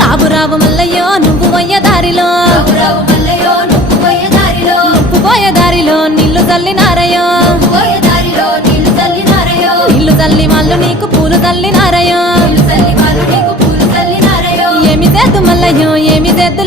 రావు రావు మల్లయ్యో నువ్వు పోయే దారిలో నువ్వు పోయే దారిలో నీళ్లు చల్లినారయ్యో నీళ్లు చల్లి వాళ్ళు నీకు పూలు చల్లినారయ్యో ఏమి చేద్దు మల్లయ్యో ఏమి చేద్దు